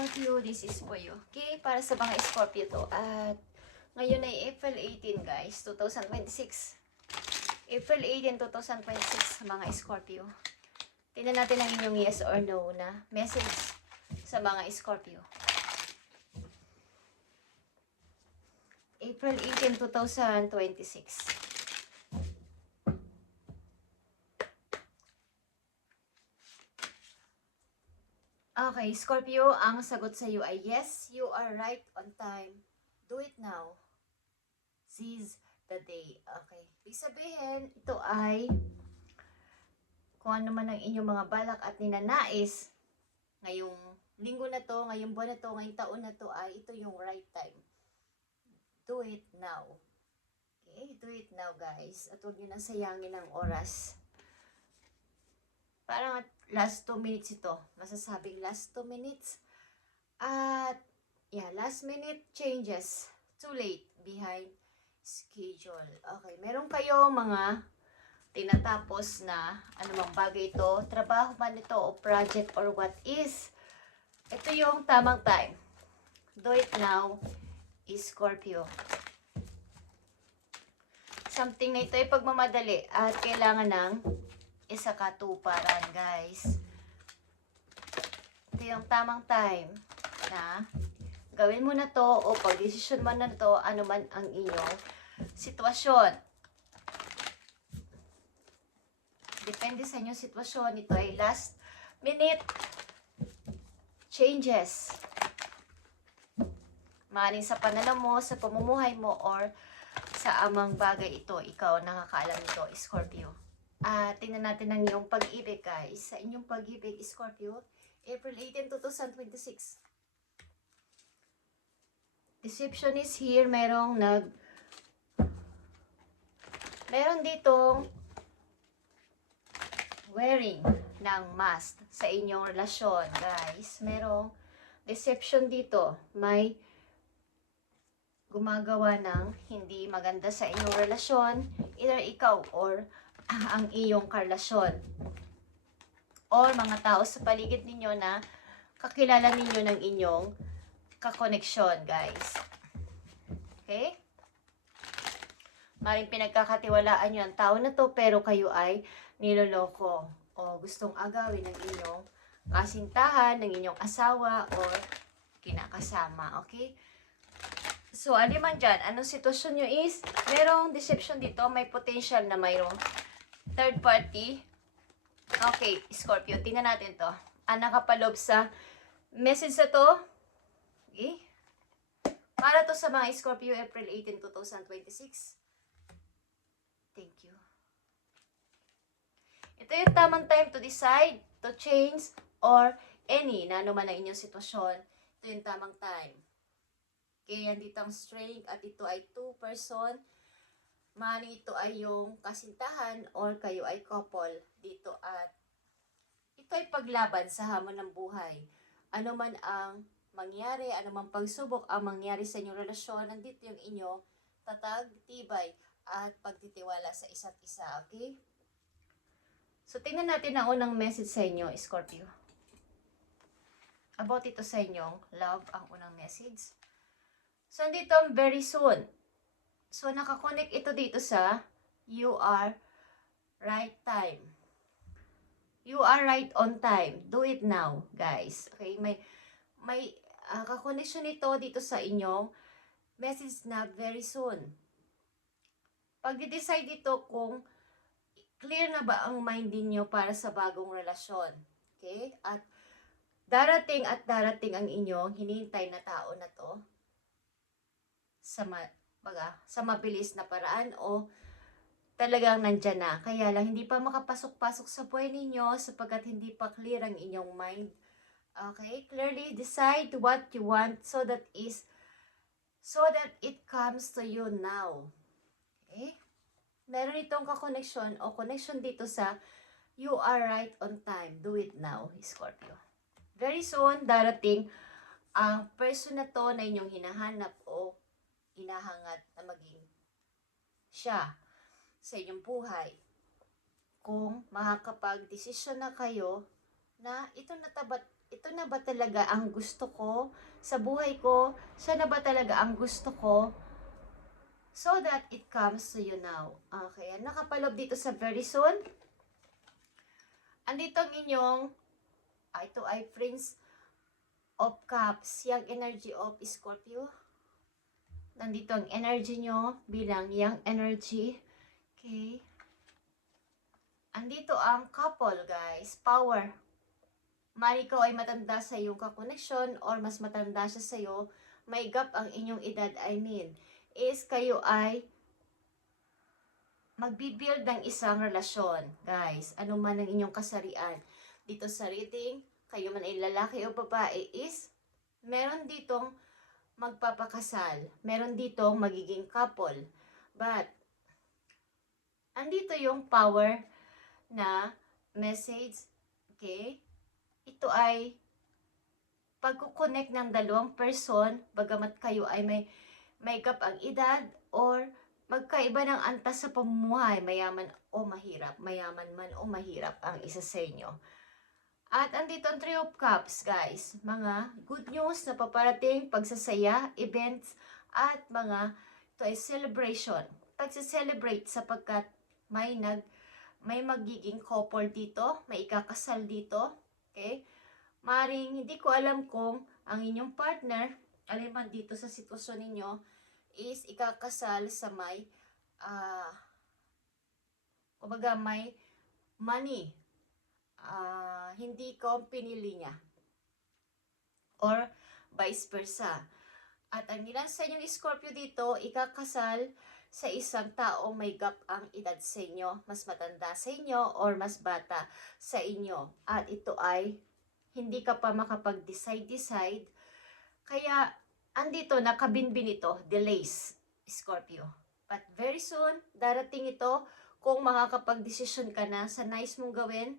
Scorpio, this is for you. Okay, para sa mga Scorpio to. At ngayon ay April 18 guys, 2026. April 18, 2026 mga Scorpio. Tingnan natin ang inyong yes or no na message sa mga Scorpio. April 18, 2026. Okay, Scorpio, ang sagot sa iyo ay yes, you are right on time. Do it now. Seize the day. Okay. Ibig sabihin, ito ay kung ano man ang inyong mga balak at ninanais ngayong linggo na to, ngayong buwan na to, ngayong taon na to ay ito yung right time. Do it now. Okay? Do it now guys. At huwag nyo nang sayangin ang oras. Parang last 2 minutes ito. Masasabing last 2 minutes. At, yeah, last minute changes. Too late behind schedule. Okay, meron kayo mga tinatapos na anumang bagay ito, trabaho man ito o project or what is. Ito yung tamang time. Do it now, Scorpio. Something na ito ay pagmamadali at kailangan ng isa katuparan, guys. Ito yung tamang time na gawin mo na to o pag-desisyon mo na to, ano man ang inyong sitwasyon. Depende sa inyong sitwasyon. Ito ay last minute changes. Maaaring sa pananaw mo, sa pamumuhay mo, or sa amang bagay ito. Ikaw nakakaalam nito, Scorpio. Tingnan natin ang iyong pag-ibig, guys. Sa inyong pag-ibig, Scorpio, April 18, 2026. Deception is here. Meron ditong wearing ng mask sa inyong relasyon, guys. Merong deception dito. May gumagawa ng hindi maganda sa inyong relasyon, either ikaw or ang iyong karelasyon. Or mga tao sa paligid ninyo na kakilala ninyo ng inyong kakoneksyon, guys. Okay? Maring pinagkakatiwalaan nyo ang tao na to, pero kayo ay niloloko o gustong agawin ng inyong kasintahan, ng inyong asawa or kinakasama. Okay? So, aliman dyan, anong sitwasyon nyo is, merong deception dito, may potential na mayroong third party. Okay, Scorpio, tingnan natin to. Ang nakapalob sa message na to, okay? Para to sa mga Scorpio, April 18, 2026. Thank you. Ito yung tamang time to decide, to change, or any na ano man ang inyong sitwasyon. Ito yung tamang time. Kaya dito ang strength at ito ay 2-person. Mani ito ay yung kasintahan or kayo ay couple dito at ito ay paglaban sa hamon ng buhay. Ano man ang mangyari, ano man pagsubok ang mangyari sa inyong relasyon, nandito yung inyo tatag, tibay at pagtitiwala sa isa't isa. Okay? So, tingnan natin ang unang message sa inyo, Scorpio. About ito sa inyong love, ang unang message. So, andito ang very soon. So, nakakonect ito dito sa you are right time. You are right on time. Do it now, guys. Okay? May kakoneksyon ito dito sa inyong message na very soon. Pag-decide ito kung clear na ba ang mind niyo para sa bagong relasyon. Okay? At darating ang inyong hinihintay na tao na to sa mabilis na paraan o talagang nandyan na. Kaya lang hindi pa makapasok-pasok sa buhay ninyo sapagkat hindi pa clear ang inyong mind. Okay? Clearly decide what you want so that it comes to you now. Okay? Meron itong kakoneksyon o connection dito sa you are right on time. Do it now, Scorpio. Very soon, darating ang person na to na inyong hinahanap o hinahangat na maging siya sa inyong buhay. Kung makakapag-desisyon na kayo na ito na ba talaga ang gusto ko sa buhay ko? Siya na ba talaga ang gusto ko? So that it comes to you now. Okay, nakapalob dito sa very soon. Andito ang inyong, ito ay Prince of Cups, yung energy of Scorpio. Nandito ang energy nyo bilang young energy. Okay. Andito ang couple, guys. Power. Mari ikaw ay matanda sa iyong kakoneksyon or mas matanda siya sa iyo. May gap ang inyong edad, I mean. Is kayo ay magbibuild ng isang relasyon, guys. Ano man ang inyong kasarian. Dito sa reading, kayo man ay lalaki o babae, is meron ditong magpapakasal. Meron ditong magiging couple. But, andito yung power na message, okay? Ito ay pagkukonek ng dalawang person, bagamat kayo ay may gap ang edad or magkaiba ng antas sa pamumuhay, mayaman o mahirap, mayaman man o mahirap ang isa sa inyo. At andito ang Three of Cups, guys. Mga good news na paparating, pagsasaya, events, at mga ito ay celebration. Pagsa-celebrate sapagkat may magiging couple dito, may ikakasal dito. Okay? Maring hindi ko alam kung ang inyong partner, alin man dito sa sitwasyon ninyo, is ikakasal sa may kumbaga may money. Hindi ko pinili niya. Or vice versa. At ang ilan sa inyong Scorpio dito, ikakasal sa isang taong may gap ang edad sa inyo, mas matanda sa inyo or mas bata sa inyo. At ito ay hindi ka pa makapag-decide. Kaya andito nakabinbin ito, delays, Scorpio. But very soon, darating ito kung makakapag-desisyon ka na sa nais mong gawin.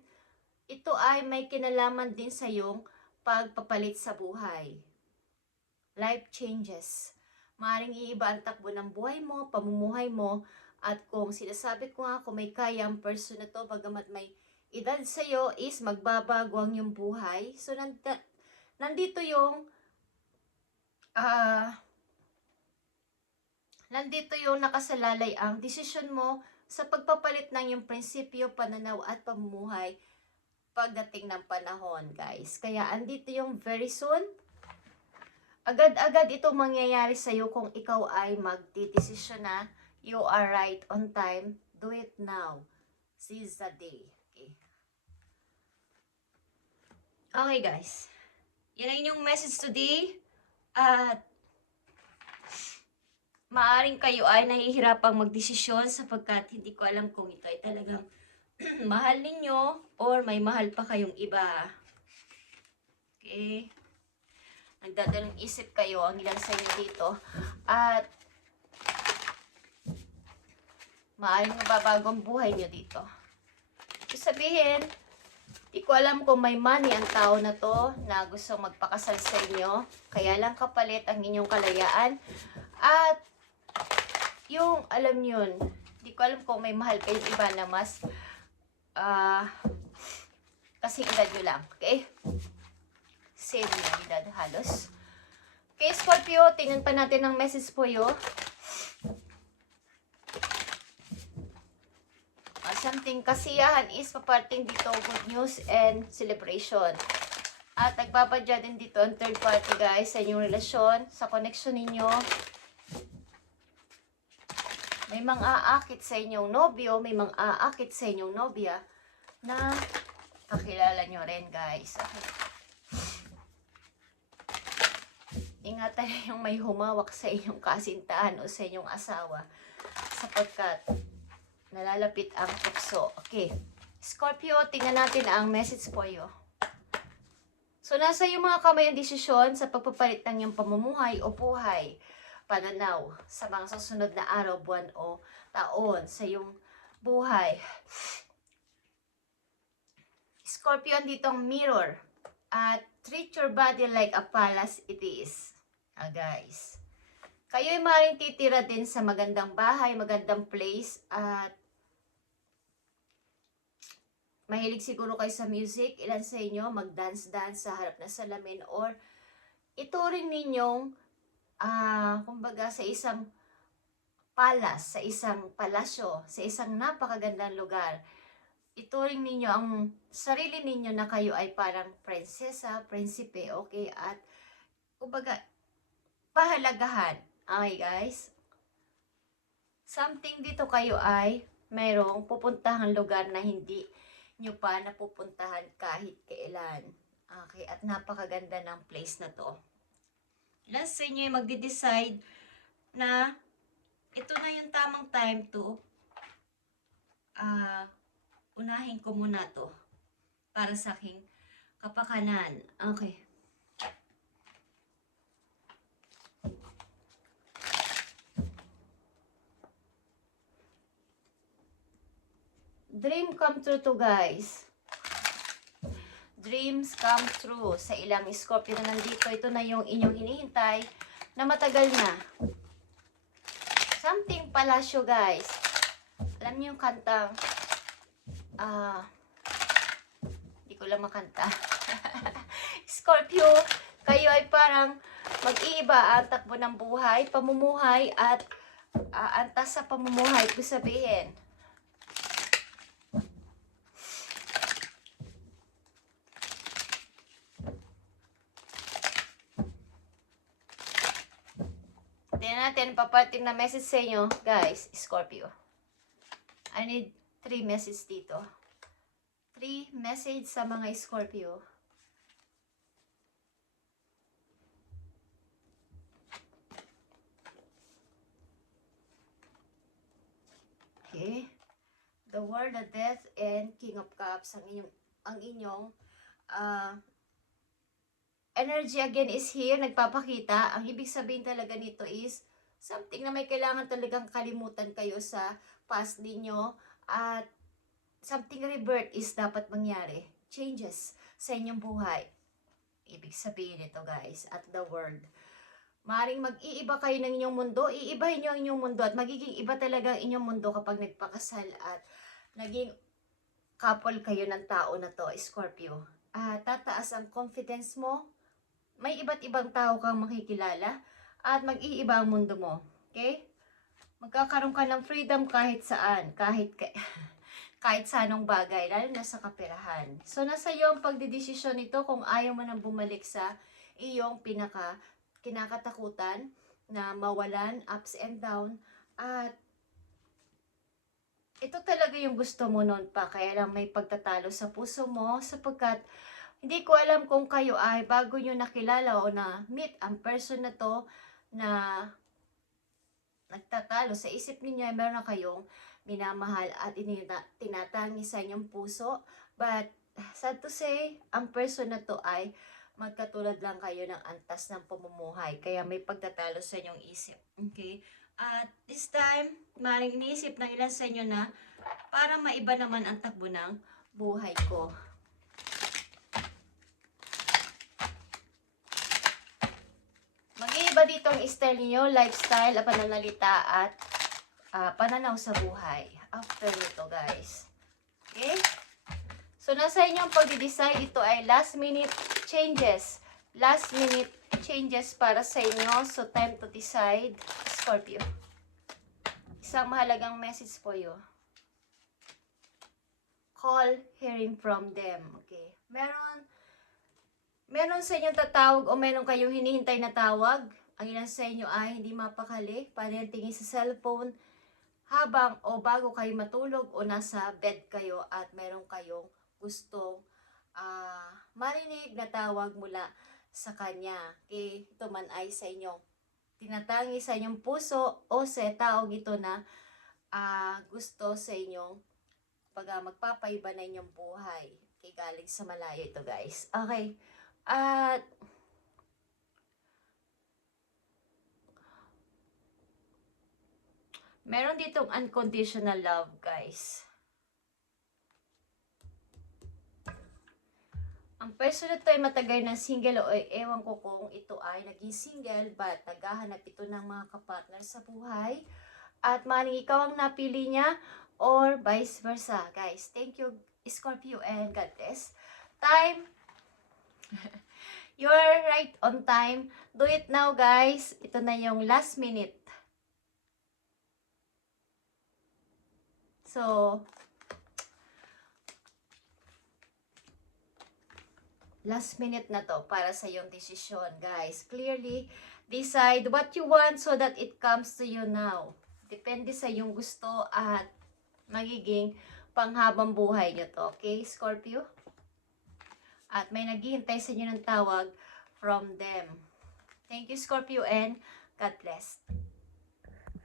Ito ay may kinalaman din sa iyong pagpapalit sa buhay. Life changes. Maaaring iiba ang takbo ng buhay mo, pamumuhay mo, at kung sinasabi ko nga kung may kaya ang person na to, bagamat may edad sa iyo, is magbabago ang iyong buhay. So, nandito yung nakasalalay ang desisyon mo sa pagpapalit ng iyong prinsipyo, pananaw at pamumuhay pagdating ng panahon, guys. Kaya andito yung very soon. Agad-agad itong mangyayari sa iyo kung ikaw ay magdidesisyon na you are right on time. Do it now. Seize the day. Okay. Okay, guys. Yan ang inyong message today. At maaring kayo ay nahihirapang magdesisyon sapagkat hindi ko alam kung ito ay talagang mahal ninyo or may mahal pa kayong iba. Okay? Nagdadalang isip kayo ang ilan sa inyo dito. At maaaring mababago ang buhay nyo dito. Sabihin, di ko alam kung may money ang tao na to na gusto magpakasal sa inyo. Kaya lang kapalit ang inyong kalayaan. At yung alam yun, di ko alam kung may mahal kayong iba na mas kasing edad nyo lang. Okay? Same yung edad halos. Okay, Scorpio, tingnan pa natin ang message po yun. Something kasiyahan is paparting dito, good news and celebration. At nagpapadya din dito ang third party, guys, sa inyong relasyon, sa connection ninyo. May mga aakit sa inyong nobyo, may mga aakit sa inyong nobya na kakilala nyo rin, guys. Okay. Ingatan yung may humawak sa inyong kasintahan o sa inyong asawa sapagkat nalalapit ang tukso. Okay. Scorpio, tingnan natin ang message po yo. So, nasa yung mga kamay ang desisyon sa pagpapalit ng iyong pamumuhay o buhay, pananaw sa mga susunod na araw, buwan o taon sa iyong buhay. Scorpio, dito ang mirror. At treat your body like a palace it is. Guys. Kayo ay maaaring titira din sa magandang bahay, magandang place, at Mahilig siguro kayo sa music. Ilan sa inyo mag-dance-dance sa harap ng salamin or ituring ninyong kumbaga sa isang palace, sa isang palasyo, sa isang napakagandang lugar. Ituring ninyo ang sarili ninyo na kayo ay parang prinsesa, prinsipe, okay? At kumbaga pahalagahan. Okay guys? Something dito kayo ay mayroong pupuntahan lugar na hindi nyo pa napupuntahan kahit kailan. Okay, at napakaganda ng place na to. Ilan sa inyo yung magde-decide na ito na yung tamang time to unahin ko muna to para sa aking kapakanan. Okay. Dream come true to guys. Dreams come true sa ilang Scorpio na nandito. Ito na yung inyong hinihintay na matagal na. Something palasyo guys. Alam niyo yung kantang hindi ko lang makanta. Scorpio, kayo ay parang mag-iiba ang takbo ng buhay, pamumuhay at antas sa pamumuhay. Ibig sabihin, tingnan natin, papating na message sa inyo, guys, Scorpio. I need 3 message dito. 3 message sa mga Scorpio. Okay. The World, the Death, and King of Cups. Ang inyong energy again is here, nagpapakita. Ang ibig sabihin talaga nito is something na may kailangan talagang kalimutan kayo sa past ninyo at something rebirth is dapat mangyari. Changes sa inyong buhay. Ibig sabihin nito guys, at the world. Maring mag-iiba kayo ng inyong mundo, iibahin nyo ang inyong mundo at magiging iba talaga ang inyong mundo kapag nagpakasal at naging couple kayo ng tao na to, Scorpio. Tataas ang confidence mo, may iba't ibang tao kang makikilala at mag-iiba ang mundo mo. Okay? Magkakaroon ka ng freedom kahit saan, kahit sa anong bagay, lalo na sa kaperahan. So, nasa iyo ang pagdidesisyon nito kung ayaw mo nang bumalik sa iyong kinakatakutan na mawalan, ups and down, at ito talaga yung gusto mo noon pa, kaya lang may pagtatalo sa puso mo sapagkat hindi ko alam kung kayo ay bago nyo nakilala o na-meet ang person na to na nagtatalo sa isip ninyo ay meron na kayong minamahal at tinatangi sa inyong puso. But sad to say, ang person na to ay magkatulad lang kayo ng antas ng pamumuhay. Kaya may pagtatalo sa inyong isip. Okay? At this time, maring iniisip ng ilan sa inyo na para maiba naman ang takbo ng buhay ko. Mag-iiba dito ang style niyo, lifestyle, pananalita at pananaw sa buhay. After nito guys. Okay? So, nasa inyong pagdi-decide, ito ay last minute changes. Last minute changes para sa inyo. So, time to decide, Scorpio. Isang mahalagang message po yun. Call, hearing from them. Okay? Meron sa inyong tatawag o meron kayong hinihintay na tawag. Ang ilan sa inyo ay hindi mapakali. Tingin sa cellphone habang o bago kayo matulog o nasa bed kayo at meron kayong gustong marinig na tawag mula sa kanya. Okay? Ito man ay sa inyong tinatangi sa inyong puso o sa taong ito na gusto sa inyong magpapaiba na inyong buhay. Okay, galing sa malayo ito guys. Okay. At meron ditong unconditional love, guys. Ang person na ito ay matagal ng single o ewan ko kung ito ay naging single but naghahanap ito ng mga kapartner sa buhay. At maaaring ikaw ang napili niya or vice versa, guys. Thank you Scorpio, and God bless. Time. You're right on time. Do it now, guys. Ito na yung last minute. So, last minute na to para sa iyong desisyon, guys. Clearly, decide what you want so that it comes to you now. Depende sa iyong gusto at magiging panghabang buhay nyo to. Okay, Scorpio? At may naghihintay sa inyo ng tawag from them. Thank you, Scorpio, and God bless.